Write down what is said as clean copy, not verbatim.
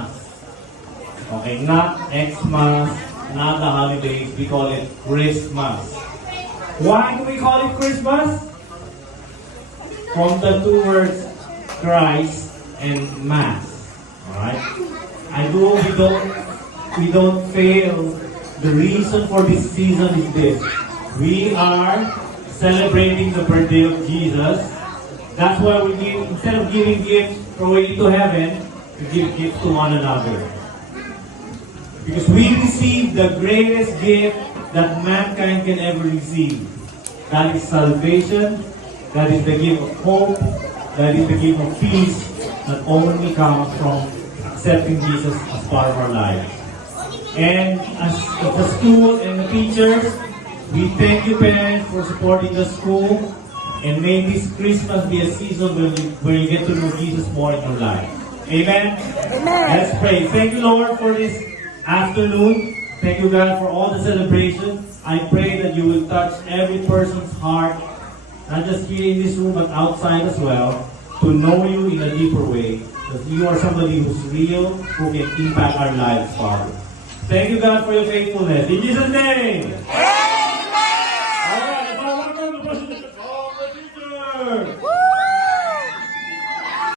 Christmas. Okay, not Xmas, not the holidays. We call it Christmas. Why do we call it Christmas? From the two words Christ and Mass. Alright? I know we don't fail. The reason for this season is this. We are celebrating the birthday of Jesus. That's why we give, instead of giving gifts away to heaven, we give gifts to one another. Because we receive the greatest gift that mankind can ever receive. That is salvation. That is the gift of hope. That is the gift of peace that only comes from accepting Jesus as part of our lives. And as the school and the teachers, we thank you, parents, for supporting the school. And may this Christmas be a season where you get to know Jesus more in your life. Amen? Amen. Let's pray. Thank you, Lord, for this afternoon. Thank you, God, for all the celebration. I pray that you will touch every person's heart, not just here in this room, but outside as well, to know you in a deeper way. Because you are somebody who's real, who can impact our lives, Father. Thank you, God, for your faithfulness. In Jesus' name!